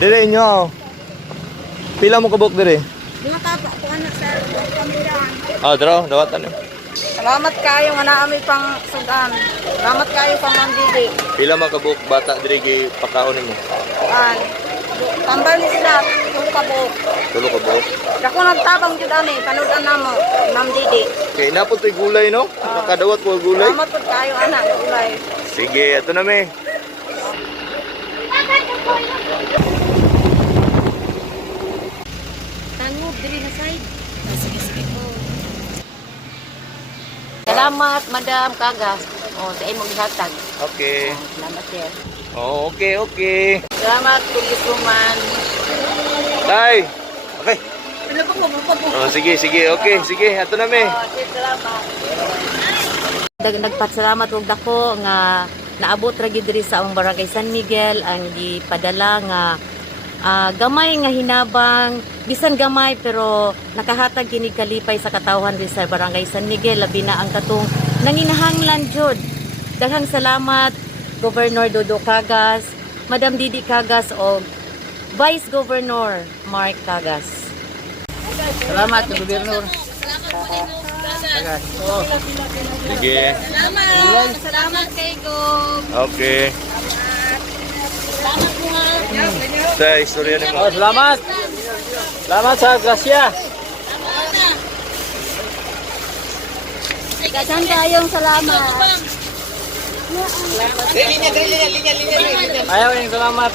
Dire inyo. Pila mo kabuk dire? Mga tata, kung anak sir, pamilyan. Ah, draw, dawatan niyo. Salamat kayo nga naami pang sudan. Salamat kayo pang mandili. Pila man kabuk bata dire gi pakaon nimo? Tambal ni sila, kung kabuk. Tulo kabuk. Ako nagtabang jud ani, panudan namo, Ma'am Didi. Kay napot tay gulay no? Nakadawat ko gulay. Salamat po kayo anak, ulay. Sige, ato na me. Tangog diri na side. Sige, sige po. Salamat, Madam Kagas. Sa imong gihatag. Okay. Salamat, sir. Oh, okay. Salamat, Kulisuman. Tay. Okay. Ano pa po? Oh, sige. Okay, sige. Ato na me. Salamat. Nagpasalamat og dako nga naabot ra gid diri sa among barangay San Miguel ang gipadala nga gamay nga hinabang, bisan gamay pero nakahatag kini kalipay sa katawhan rin sa barangay San Miguel, labi na ang katong nanginahanglan jud. Daghang salamat Governor Dodo Cagas, Madam Didi Cagas o Vice Governor Mark Cagas. Salamat Governor. Sige. Salamat kay Gov. Okay. Salamat mga. Tay, istorya nimo. Oh, salamat. Salamat sa grasya. Daghang kayong salamat. Ayaw yung salamat.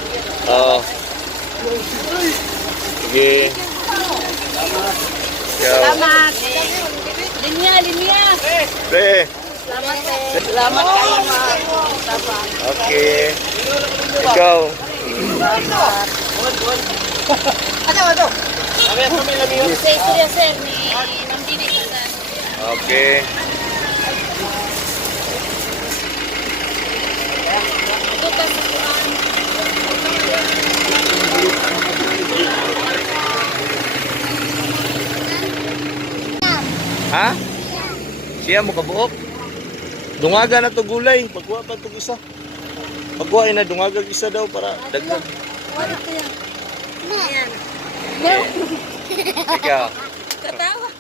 Oo. Sige. Ciao. Salamat. Linya. Pre. Salamat eh. Salamat kayo mga. Okay. Ikaw. Ano? Sa istorya sir ni Ma'am Didi Cagas. Okay. Ito kasi kuan. Ha? Siya mo kabuok? Dungaga na to gulay. Pagkuha pa to isa. Pagkuha na dungaga isa daw para dagdag. Wala kaya. Ayan. Ikaw. Katawa.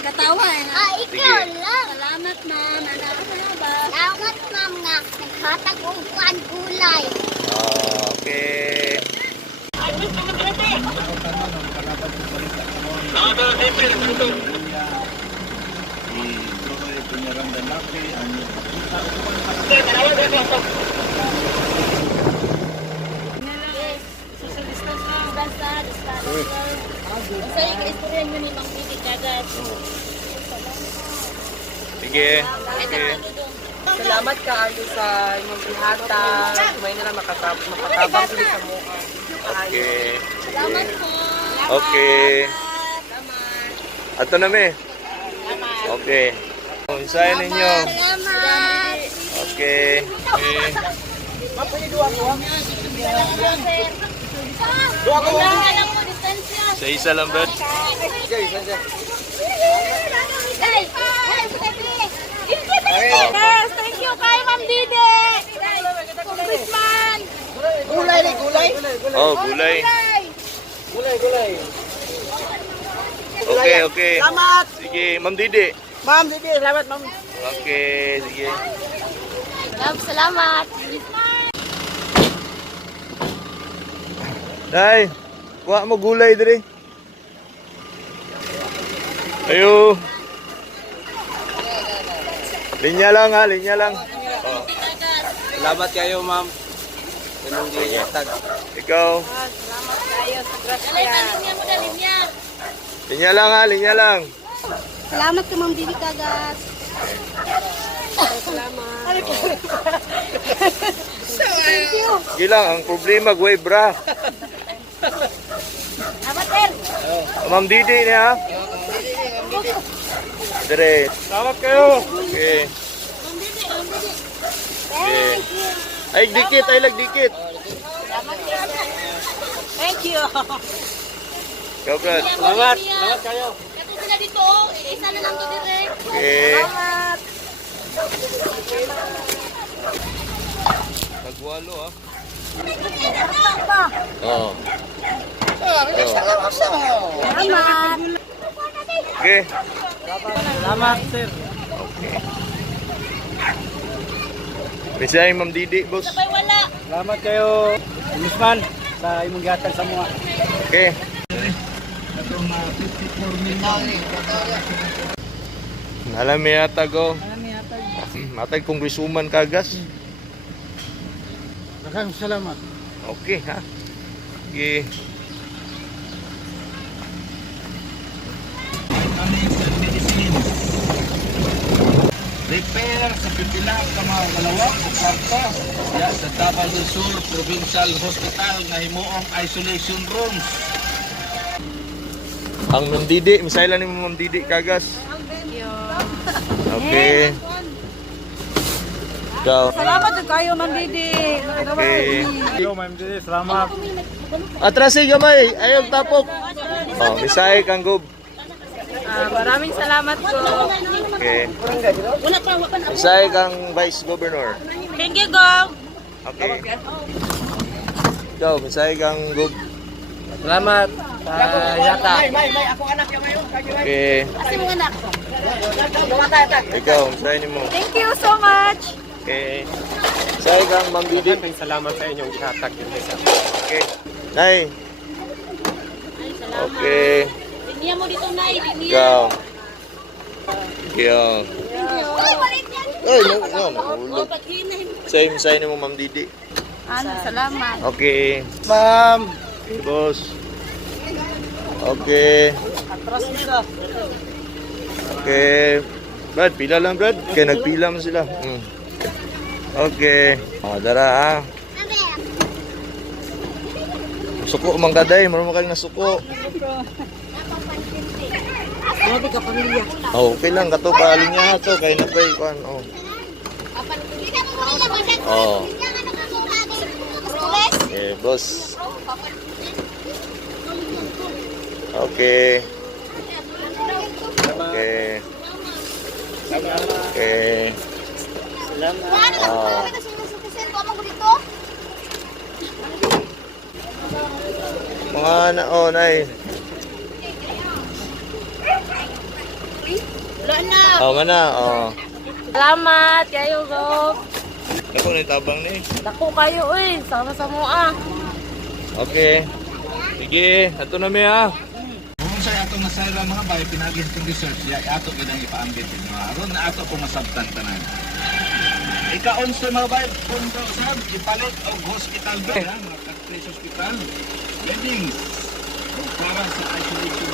Katawa eh. Ikaw lang. Salamat ma'am. Ano ba? Salamat, ma'am, nga naghatag og kuan gulay. Okay. Sa istorya nyo ni Ma'am Didi Cagas. Sige. Okay. Salamat ka Ando sa inyong ihatag. May na lang makatabang sila sa mukha. Okay. Salamat po. Okay. Salamat. Ato na me. Okay. Unsayan ninyo. Salamat. Okay. Okay. Alam mo, distansya. Sa isa lang ba? Yes, thank you kay Ma'am Didi. Congressman. Oh, gulay. Okay. Salamat. Sige, Ma'am Didi. Ma'am, sige, salamat, ma'am. Okay, sige. Salamat. Day, kuha mo gulay dire. Ayo. Linya lang ha, linya lang. Oh, Salamat kayo, ma'am. Ganun din yatag. ikaw. Salamat kayo sa grasya. Linya lang ha, linya lang. Salamat ka, Ma'am Didi Cagas. Sige lang, ang problema, guway bra. Ma'am Didi niya ha. Dire. Salamat kayo. Okay. Okay. Ay, dikit, ay dikit. Thank you. Ikaw, Brad. Salamat. Salamat kayo. Kato sila dito, isa na lang to direct. Okay. Salamat. Nagwalo ah. Oo. Salamat. Okay. Salamat, sir. Okay. Bisaya Ma'am Didi, boss. Salamat kayo, Lusman, sa imong gihatag sa mga. Okay. Alam mi yata go. Matay kong risuman kagas. Daghang salamat. Okay ha. Okay. Repair sa pipilang ka mga malawak o kwarta ya, sa Davao del Sur Provincial Hospital na himuong isolation rooms. Ang Ma'am Didi, misay lang ni Ma'am Didi kagas. Okay. Ikaw. Salamat kayo, Ma'am Didi. Okay. Yo, Ma'am Didi, salamat. Atrasi gamay, ayog tapok. Oh, misay kang gob. Maraming salamat po. Okay. Misay kang Vice Governor. Thank you, Gov. Okay. Ikaw, misay kang gob. Salamat sa yata. Okay. Ikaw, misay ni mo. Thank you so much. Okay. Misay kang Ma'am Didi. Salamat sa inyong gihatag din sa. Okay. Nay. Okay. Linya mo dito, Nay. Ikaw. Ikaw. Ay, no, nahulog. Same ni mo, Ma'am Didi. Salamat. Okay. Ma'am. Boss. Okay. Okay. Brad, pila lang, Brad. Kaya nagpila man sila. Okay. Dara, ha. Suko mang kaday, marunong kayo na suko. Oh, okay lang kato palinya to kay na pay kuan. Oh. Oh. Okay, boss. Okay. Okay. Okay. Oh. Mga na, oh, nay. Oh, nga na, oh. Salamat kayo, Gov. Ako ni tabang ni. Dako kayo, uy. Sama sa mua. Okay. Sige, ato na mi ha. Kung sa atong nasayra mga bahay pinagin itong research, ya ato ginang ipaambit mga aron na ato pong masabtan tanan. Ika-11 mga bahay, punto sab ipalit og hospital bed, mga country hospital, beddings, para sa isolation